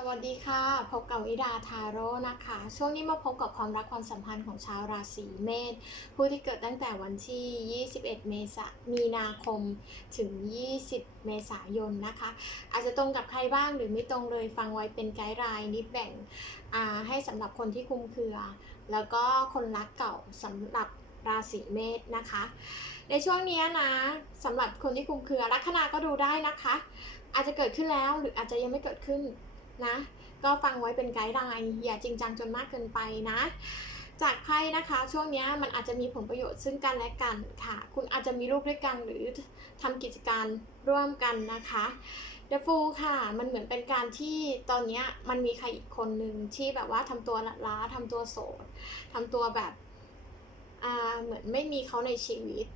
สวัสดีค่ะ พบกับวิดาทาโร่นะคะ ช่วงนี้มาพบกับความรักความสัมพันธ์ของชาวราศีเมษผู้ที่เกิดตั้งแต่วันที่ 21 เมษายนมีนาคมถึง 20 เมษายนนะคะ อาจจะตรงกับใครบ้างหรือไม่ตรงเลยฟังไว้เป็นไกด์ไลน์นิดแบ่งให้สำหรับคนที่คุมเครือ แล้วก็คนรักเก่าสำหรับราศีเมษนะคะ ในช่วงนี้นะสำหรับคนที่คุมเครือลัคนาก็ดูได้นะคะ อาจจะเกิดขึ้นแล้วหรืออาจจะยังไม่เกิดขึ้น นะ ก็ฟังไว้เป็นไกด์ไลน์อย่าจริงจังจนมากเกินไปนะ จากไพ่นะคะ ช่วงนี้มันอาจจะมีผลประโยชน์ซึ่งกันและกันค่ะ คุณอาจจะมีลูกด้วยกันหรือทำกิจการร่วมกันนะคะ The Fool ค่ะ มันเหมือนเป็นการที่ตอนนี้มันมีใครอีกคนหนึ่งที่แบบว่าทำตัวละล้าทำตัวโสดทำตัวแบบอ่าเหมือนไม่มีเขาในชีวิต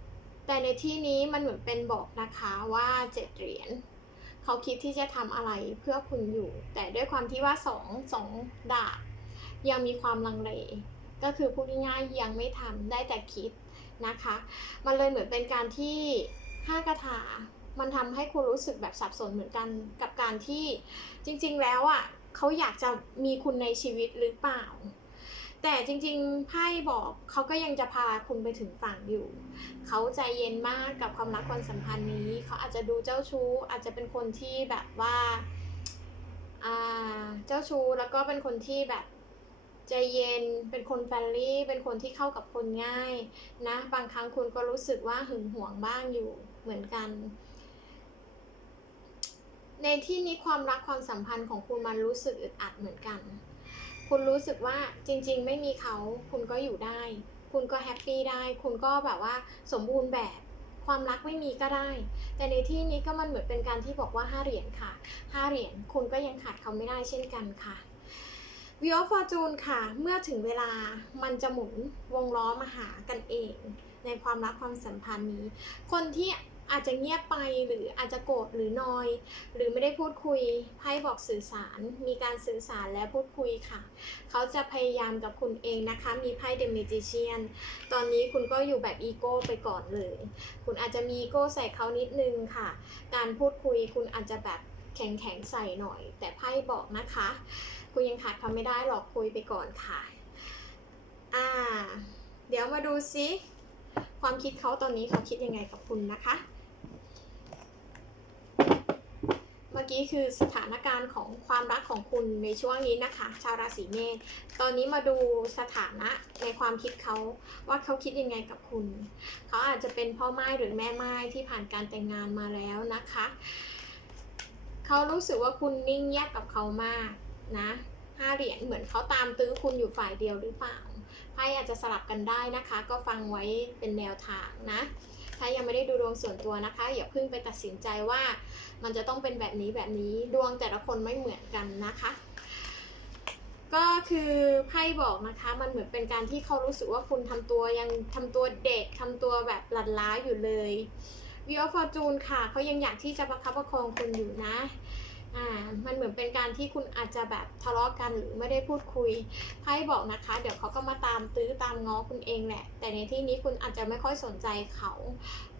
แต่ในที่นี้มันเหมือนเป็นบอกนะคะว่าเจ็ดเหรียญ เขาคิดที่จะทำอะไรเพื่อคุณอยู่ แต่ด้วยความที่ว่าสองสองดาบยังมีความลังเล ก็คือพูดง่ายๆยังไม่ทำได้แต่คิดนะคะ มันเลยเหมือนเป็นการที่ห้ากระถามันทำให้คุณรู้สึกแบบสับสนเหมือนกันกับการที่จริงๆแล้วอะเขาอยากจะมีคุณในชีวิตหรือเปล่า แต่จริงๆไพ่บอกเขาก็ยังจะพาคุณไปถึงฝั่งอยู่ เขาใจเย็นมากกับความรักความสัมพันธ์นี้ เขาอาจจะดูเจ้าชู้ อาจจะเป็นคนที่แบบว่าเจ้าชู้แล้วก็เป็นคนที่แบบใจเย็น เป็นคนแฟรลี่ เป็นคนที่เข้ากับคนง่ายนะ บางครั้งคุณก็รู้สึกว่าหึงหวงบ้างอยู่เหมือนกัน ในที่นี้ความรักความสัมพันธ์ของคุณมันรู้สึกอึดอัดเหมือนกัน คุณรู้สึกว่าจริงๆ ไม่มีเขาคุณก็อยู่ได้ คุณก็แฮปปี้ได้ คุณก็แบบว่าสมบูรณ์แบบความรักไม่มีก็ได้ แต่ในที่นี้ก็มันเหมือนเป็นการที่บอกว่าห้าเหรียญค่ะห้าเหรียญคุณก็ยังขาดเขาไม่ได้เช่นกันค่ะวิโอฟอร์จูนค่ะ เมื่อถึงเวลามันจะหมุนวงล้อมาหากันเอง ในความรักความสัมพันธ์นี้ คนที่ อาจจะเงียบไปหรืออาจจะโกรธหรือนอย หรือไม่ได้พูดคุยไพ่บอกสื่อสาร มีการสื่อสารและพูดคุยค่ะ เขาจะพยายามกับคุณเองนะคะ มีไพ่เดมิจิเชียนตอนนี้คุณก็อยู่แบบอีโก้ไปก่อนเลย คุณอาจจะมีอีโก้ใส่เขานิดนึงค่ะ การพูดคุยคุณอาจจะแบบแข็งแข็งใส่หน่อย แต่ไพ่บอกนะคะ คุณยังขาดเขาไม่ได้หรอกคุยไปก่อนค่ะ อ่า เดี๋ยวมาดูซิความคิดเขาตอนนี้เขาคิดยังไงกับคุณนะคะ เมื่อ กี้คือสถานการณ์ของความรักของคุณในช่วงนี้นะคะ ชาวราศีเมษตอนนี้มาดูสถานะในความคิดเขาว่าเขาคิดยังไงกับคุณ เขาอาจจะเป็นพ่อไม้หรือแม่ไม้ที่ผ่านการแต่งงานมาแล้วนะคะ เขารู้สึกว่าคุณนิ่งเงียบกับเขามากนะห้าเหรียญเหมือนเขาตามตื้อคุณอยู่ฝ่ายเดียวหรือเปล่าไพ่อาจจะสลับกันได้นะคะ ก็ฟังไว้เป็นแนวทางนะ ถ้ายังไม่ได้ดูดวงส่วนตัวนะคะ อย่าเพิ่งไปตัดสินใจว่ามันจะต้องเป็นแบบนี้แบบนี้ดวงแต่ละคนไม่เหมือนกันนะคะ ก็คือไพ่บอกนะคะ มันเหมือนเป็นการที่เขารู้สึกว่าคุณทำตัวยังทำตัวเด็กทำตัวแบบหลัดล้าอยู่เลยวิโอฟอร์จูนค่ะเขายังอยากที่จะประคับประคองคุณอยู่นะ อ่ามันเหมือนเป็นการที่คุณอาจจะแบบทะเลาะกันหรือไม่ได้พูดคุยไพ่บอกนะคะ เดี๋ยวเขาก็มาตามตื้อตามง้อคุณเองแหละ แต่ในที่นี้คุณอาจจะไม่ค่อยสนใจเขา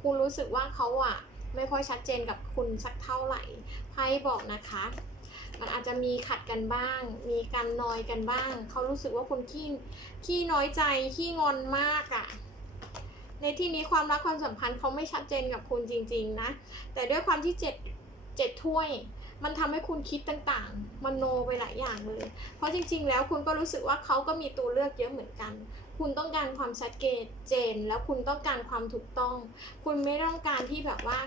คุณรู้สึกว่าเขาอะไม่ค่อยชัดเจนกับคุณสักเท่าไหร่ไพ่บอกนะคะ มันอาจจะมีขัดกันบ้าง มีการนอยกันบ้าง เขารู้สึกว่าคุณขี้ขี้น้อยใจขี้งอนมากอะในที่นี้ความรักความสัมพันธ์เขาไม่ชัดเจนกับคุณจริง ๆ นะ แต่ด้วยความที่เจ็ดเจ็ดถ้วย มันทำให้คุณคิดต่างๆมันโนไปหลายอย่างเลย เพราะจริง ๆ แล้วคุณก็รู้สึกว่าเขาก็มีตัวเลือกเยอะเหมือนกัน คุณต้องการความชัดเจน แล้วคุณต้องการความถูกต้อง คุณไม่ต้องการที่แบบว่า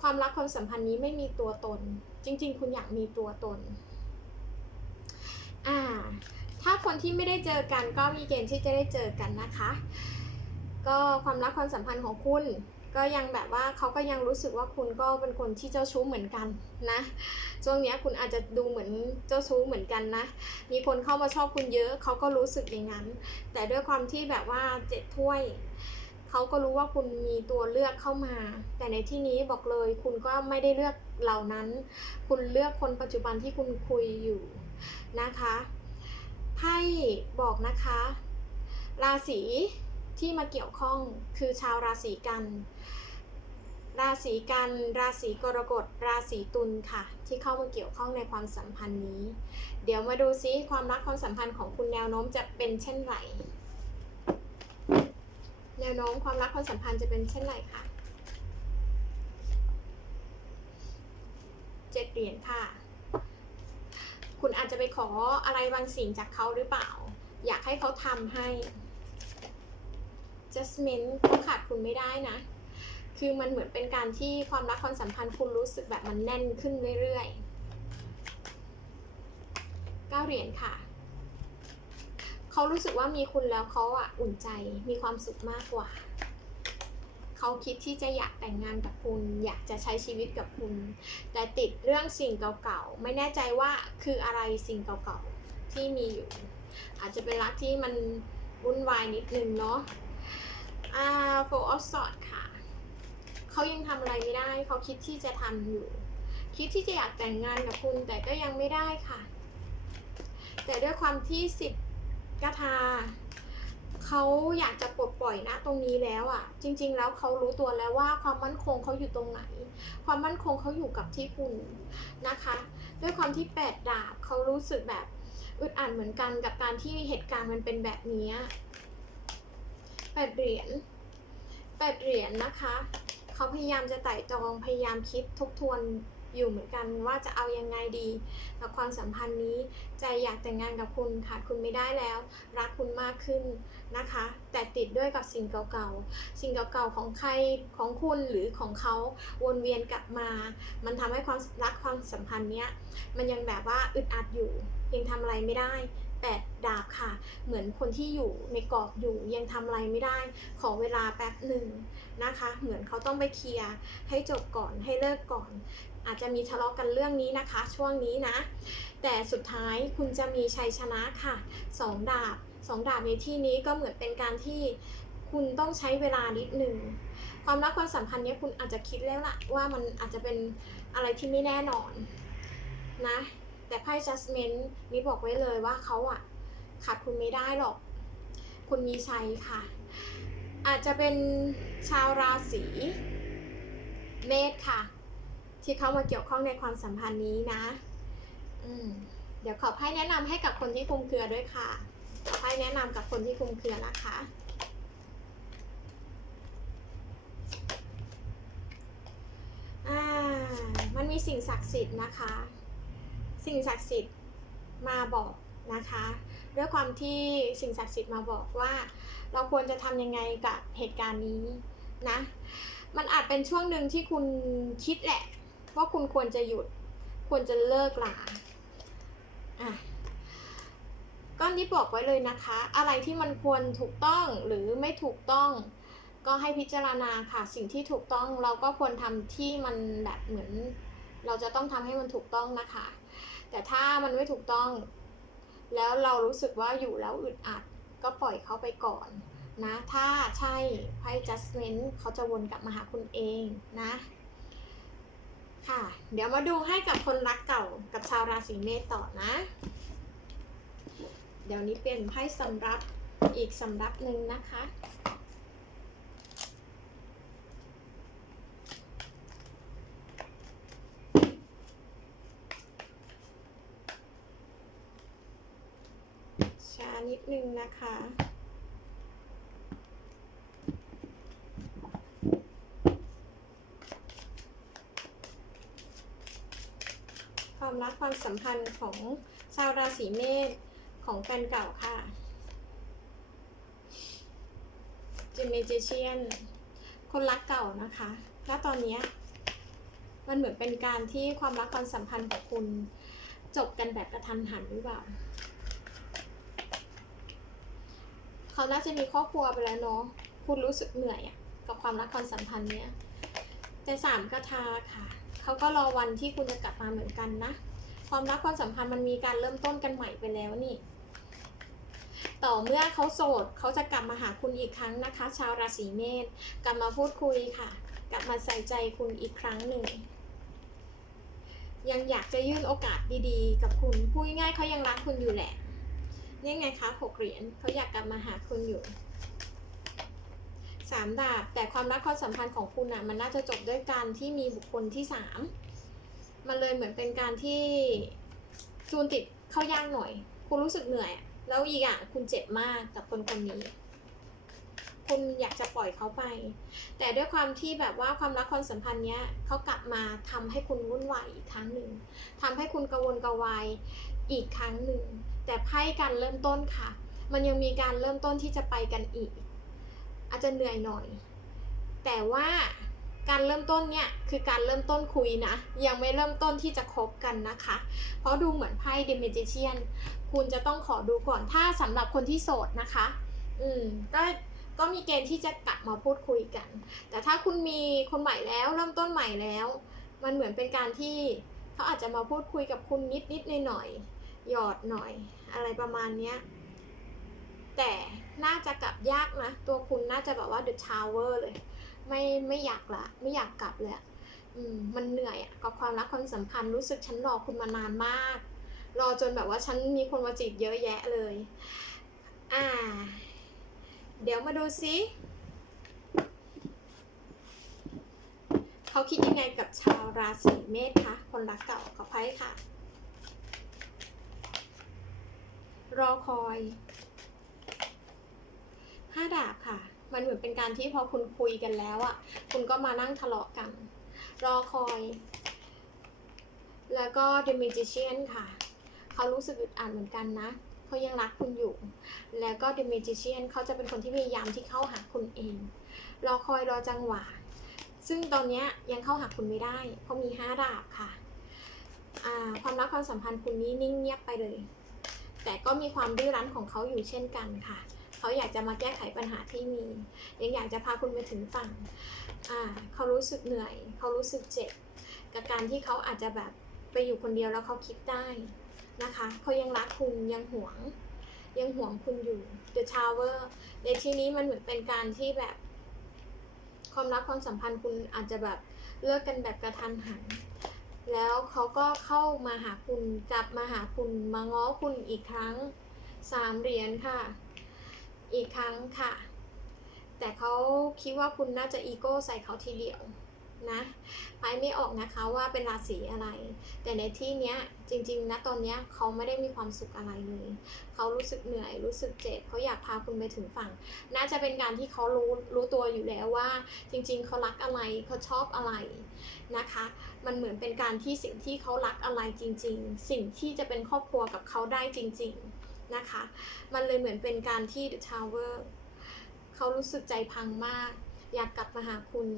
ความรักความสัมพันธ์นี้ไม่มีตัวตน จริง ๆ คุณอยากมีตัวตน อ่า ถ้าคนที่ไม่ได้เจอกันก็มีเกณฑ์ที่จะได้เจอกันนะคะ ก็ความรักความสัมพันธ์ของคุณ ก็ยังแบบว่าเขาก็ยังรู้สึกว่าคุณก็เป็นคนที่เจ้าชู้เหมือนกันนะช่วงนี้คุณอาจจะดูเหมือนเจ้าชู้เหมือนกันนะ มีคนเข้ามาชอบคุณเยอะเขาก็รู้สึกอย่างนั้น แต่ด้วยความที่แบบว่าเจ็ดถ้วยเขาก็รู้ว่าคุณมีตัวเลือกเข้ามา แต่ในที่นี้บอกเลย คุณก็ไม่ได้เลือกเหล่านั้น คุณเลือกคนปัจจุบันที่คุณคุยอยู่นะคะไพ่บอกนะคะ ราศี ที่มาเกี่ยวข้องคือชาวราศีกัน ราศีกัน ราศีกรกฎ ราศีตุลค่ะ ที่เข้ามาเกี่ยวข้องในความสัมพันธ์นี้ เดี๋ยวมาดูซิความรักความสัมพันธ์ของคุณแนวโน้มจะเป็นเช่นไร แนวโน้มความรักความสัมพันธ์จะเป็นเช่นไรคะเจ็ดเหรียญค่ะ คุณอาจจะไปขออะไรบางสิ่งจากเขาหรือเปล่า อยากให้เขาทำให้ Jasmine เขาขาดคุณไม่ได้นะ คือมันเหมือนเป็นการที่ความรักความสัมพันธ์คุณรู้สึกแบบมันแน่นขึ้นเรื่อยๆเก้าเหรียญค่ะ เขารู้สึกว่ามีคุณแล้วเขาอะอุ่นใจ มีความสุขมากกว่า เขาคิดที่จะอยากแต่งงานกับคุณ อยากจะใช้ชีวิตกับคุณ แต่ติดเรื่องสิ่งเก่าๆ ไม่แน่ใจว่าคืออะไรสิ่งเก่าๆ ที่มีอยู่ อาจจะเป็นรักที่มันวุ่นวายนิดนึงเนาะ อ่าโฟออฟสอดค่ะ เขายังทำอะไรไม่ได้ เขาคิดที่จะทำอยู่ คิดที่จะอยากแต่งงานกับคุณ แต่ก็ยังไม่ได้ค่ะ แต่ด้วยความที่สิบกทาเขาอยากจะปลดปล่อยนะตรงนี้แล้วอะ่ะ จริง ๆ แล้วเขารู้ตัวแล้วว่าความมั่นคงเขาอยู่ตรงไหน ความมั่นคงเขาอยู่กับที่คุณนะคะ ด้วยความที่แปดดาบเขารู้สึกแบบอึดอัดเหมือนกันกับการที่เหตุการณ์มันเป็นแบบนี้ แปดเหรียญแปดเหรียญนะคะเขาพยายามจะไต่ตรองพยายามคิดทบทวนอยู่เหมือนกันว่าจะเอายังไงดีกับความสัมพันธ์นี้ ใจอยากแต่งงานกับคุณขาดคุณไม่ได้แล้ว รักคุณมากขึ้นนะคะ แต่ติดด้วยกับสิ่งเก่าๆ สิ่งเก่าๆของใครของคุณหรือของเขาวนเวียนกลับมา มันทำให้ความรักความสัมพันธ์เนี้ยมันยังแบบว่าอึดอัดอยู่ยังทำอะไรไม่ได้ แปดดาบค่ะ เหมือนคนที่อยู่ในกรอบอยู่ยังทำอะไรไม่ได้ ขอเวลาแป๊บหนึ่งนะคะ เหมือนเขาต้องไปเคลียร์ให้จบก่อนให้เลิกก่อน อาจจะมีทะเลาะกันเรื่องนี้นะคะ ช่วงนี้นะ แต่สุดท้ายคุณจะมีชัยชนะค่ะสองดาบสองดาบในที่นี้ก็เหมือนเป็นการที่คุณต้องใช้เวลานิดหนึ่งความรักความสัมพันธ์เนี้ยคุณอาจจะคิดแล้วล่ะว่ามันอาจจะเป็นอะไรที่ไม่แน่นอนนะ แต่ไพ่ judgment นี่บอกไว้เลยว่าเขาอะขาดคุณไม่ได้หรอก คุณมีชัยค่ะ อาจจะเป็นชาวราศีเมษค่ะ ที่เข้ามาเกี่ยวข้องในความสัมพันธ์นี้นะ อืมเดี๋ยวขอไพ่แนะนำให้กับคนที่คุมเครือด้วยค่ะขอไพ่แนะนำกับคนที่คุมเครือนะคะมันมีสิ่งศักดิ์สิทธิ์นะคะ สิ่งศักดิ์สิทธิ์มาบอกนะคะ ด้วยความที่สิ่งศักดิ์สิทธิ์มาบอกว่า เราควรจะทำยังไงกับเหตุการณ์นี้นะ มันอาจเป็นช่วงหนึ่งที่คุณคิดแหละ ว่าคุณควรจะหยุด ควรจะเลิกลาอะก้อนนี้บอกไว้เลยนะคะ อะไรที่มันควรถูกต้องหรือไม่ถูกต้อง ก็ให้พิจารณาค่ะ สิ่งที่ถูกต้องเราก็ควรทำที่มันแบบเหมือน เราจะต้องทำให้มันถูกต้องนะคะ แต่ถ้ามันไม่ถูกต้อง แล้วเรารู้สึกว่าอยู่แล้วอึดอัด ก็ปล่อยเขาไปก่อนนะ ถ้าใช่ไพ่ judgment เขาจะวนกลับมาหาคุณเองนะ ค่ะ เดี๋ยวมาดูให้กับคนรักเก่ากับชาวราศีเมษต่อนะ เดี๋ยวนี้เป็นไพ่สำรับอีกสำรับหนึ่งนะคะ ช้า นิดนึงนะคะ ความรักความสัมพันธ์ของชาวราศีเมษของแฟนเก่าค่ะจิมเมจิเชียนคนรักเก่านะคะ และตอนนี้มันเหมือนเป็นการที่ความรักความสัมพันธ์ของคุณจบกันแบบกระทันหันหรือเปล่า เขาน่าจะมีครอบครัวไปแล้วเนาะคุณรู้สึกเหนื่อยอะกับความรักความสัมพันธ์เนี้ยแต่สามกระทาค่ะเขาก็รอวันที่คุณจะกลับมาเหมือนกันนะ ความรักความสัมพันธ์มันมีการเริ่มต้นกันใหม่ไปแล้วนี่ ต่อเมื่อเขาโสดเขาจะกลับมาหาคุณอีกครั้งนะคะ ชาวราศีเมษกลับมาพูดคุยค่ะ กลับมาใส่ใจคุณอีกครั้งหนึ่งยังอยากจะยื่นโอกาสดีๆ กับคุณพูดง่ายๆเขายังรักคุณอยู่แหละ นี่ไงคะหกเหรียญเขาอยากกลับมาหาคุณอยู่สามดาบแต่ความรักความสัมพันธ์ของคุณอะมันน่าจะจบด้วยการที่มีบุคคลที่สามมันเลยเหมือนเป็นการที่จูนติดเข้ายากหน่อย คุณรู้สึกเหนื่อย แล้วอีกอย่างคุณเจ็บมากกับคนคนนี้ คุณอยากจะปล่อยเขาไป แต่ด้วยความที่แบบว่าความรักความสัมพันธ์เนี้ยเขากลับมาทำให้คุณวุ่นวายอีกครั้งหนึ่งทำให้คุณกระวนกระวาย อีกครั้งหนึ่ง แต่ไพ่การเริ่มต้นค่ะ มันยังมีการเริ่มต้นที่จะไปกันอีก อาจจะเหนื่อยหน่อย แต่ว่าการเริ่มต้นเนี่ยคือการเริ่มต้นคุยนะ ยังไม่เริ่มต้นที่จะคบกันนะคะ เพราะดูเหมือนไพ่เดเมจิเชียนคุณจะต้องขอดูก่อนถ้าสำหรับคนที่โสดนะคะ อืมก็ก็มีเกณฑ์ที่จะกลับมาพูดคุยกัน แต่ถ้าคุณมีคนใหม่แล้วเริ่มต้นใหม่แล้ว มันเหมือนเป็นการที่เขาอาจจะมาพูดคุยกับคุณนิดนิดหน่อยหน่อย หยอดหน่อย อะไรประมาณเนี้ย แต่น่าจะกลับยากนะ ตัวคุณน่าจะแบบว่า the tower เลย ไม่ไม่อยากละ ไม่อยากกลับเลยอืมมันเหนื่อยอะกับความรักความสัมพันธ์รู้สึกฉันรอคุณมานานมาก รอจนแบบว่าฉันมีคนมาจีบเยอะแยะเลย อ่า เดี๋ยวมาดูซิเขาคิดยังไงกับชาวราศีเมษคะ คนรักเก่าขอไพ่ค่ะ รอคอยห้าดาบค่ะ มันเหมือนเป็นการที่พอคุณคุยกันแล้วอะ คุณก็มานั่งทะเลาะกัน รอคอย แล้วก็ The Magician ค่ะ เขารู้สึกอึดอัดเหมือนกันนะเขายังรักคุณอยู่ แล้วก็ The Magician เขาจะเป็นคนที่พยายามที่เข้าหาคุณเอง รอคอยรอจังหวะ ซึ่งตอนนี้ยังเข้าหาคุณไม่ได้ เพราะมีห้าดาบค่ะอ่าความรักความสัมพันธ์คุณนี้นิ่งเงียบไปเลย แต่ก็มีความดื้อรั้นของเขาอยู่เช่นกันค่ะ เขาอยากจะมาแก้ไขปัญหาที่มี ยังอยากจะพาคุณไปถึงฝั่ง อ่า เขารู้สึกเหนื่อย เขารู้สึกเจ็บ กับการที่เขาอาจจะแบบไปอยู่คนเดียวแล้วเขาคิดได้นะคะ เขายังรักคุณยังหวง ยังหวงคุณอยู่ The Tower ในที่นี้มันเหมือนเป็นการที่แบบ ความรักความสัมพันธ์คุณอาจจะแบบเลิกกันแบบกระทันหัน แล้วเขาก็เข้ามาหาคุณกลับมาหาคุณมาง้อคุณอีกครั้งสามเหรียญค่ะ อีกครั้งค่ะ แต่เขาคิดว่าคุณน่าจะอีโก้ใส่เขาทีเดียว นะไปไม่ออกนะคะว่าเป็นราศีอะไร แต่ในที่เนี้ยจริงๆนะตอนเนี้ยเขาไม่ได้มีความสุขอะไรเลยเขารู้สึกเหนื่อยรู้สึกเจ็บเขาอยากพาคุณไปถึงฝั่ง น่าจะเป็นการที่เขารู้รู้ตัวอยู่แล้วว่า จริง ๆเขารักอะไรเขาชอบอะไรนะคะ มันเหมือนเป็นการที่สิ่งที่เขารักอะไรจริง ๆ สิ่งที่จะเป็นครอบครัวกับเขาได้จริง ๆนะคะ มันเลยเหมือนเป็นการที่ The Tower เขารู้สึกใจพังมาก อยากกลับมาหาคุณ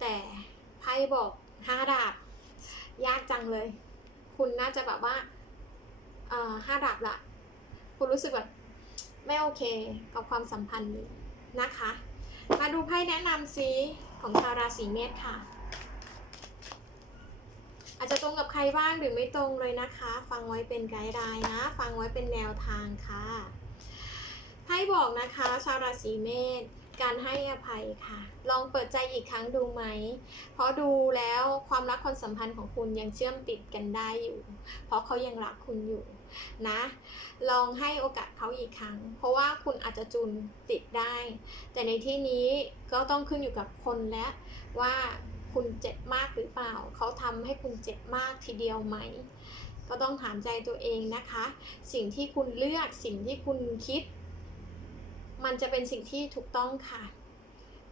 แต่ พ่บอกห้าดาบ ยากจังเลย คุณน่าจะแบบว่าเอ่อห้าดาบละคุณรู้สึกแบบไม่โอเคกับความสัมพันธ์นี้นะคะ มาดูไพ่แนะนำซิของชาวราศีเมษค่ะ อาจจะตรงกับใครบ้างหรือไม่ตรงเลยนะคะ ฟังไว้เป็นไกด์ไลน์นะ ฟังไว้เป็นแนวทางค่ะไพ่บอกนะคะ ชาวราศีเมษ การให้อภัยค่ะ ลองเปิดใจอีกครั้งดูไหม เพราะดูแล้วความรักความสัมพันธ์ของคุณยังเชื่อมติดกันได้อยู่ เพราะเขายังรักคุณอยู่นะ ลองให้โอกาสเขาอีกครั้ง เพราะว่าคุณอาจจะจูนติดได้ แต่ในที่นี้ก็ต้องขึ้นอยู่กับคนและว่าคุณเจ็บมากหรือเปล่า เขาทำให้คุณเจ็บมากทีเดียวไหม ก็ต้องถามใจตัวเองนะคะ สิ่งที่คุณเลือกสิ่งที่คุณคิด มันจะเป็นสิ่งที่ถูกต้องค่ะ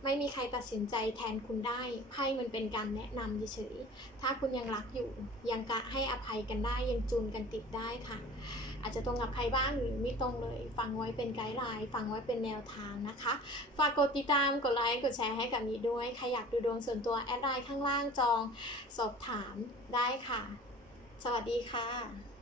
ไม่มีใครตัดสินใจแทนคุณได้ไพ่มันเป็นการแนะนำเฉยๆถ้าคุณยังรักอยู่ ยังกะให้อภัยกันได้ยังจูนกันติดได้ค่ะ อาจจะตรงกับใครบ้างหรือไม่ตรงเลย ฟังไว้เป็นไกด์ไลน์ฟังไว้เป็นแนวทางนะคะ ฝากกดติดตามกดไลค์กดแชร์ให้กับนี้ด้วย ใครอยากดูดวงส่วนตัวแอดไลน์ข้างล่างจองสอบถามได้ค่ะ สวัสดีค่ะ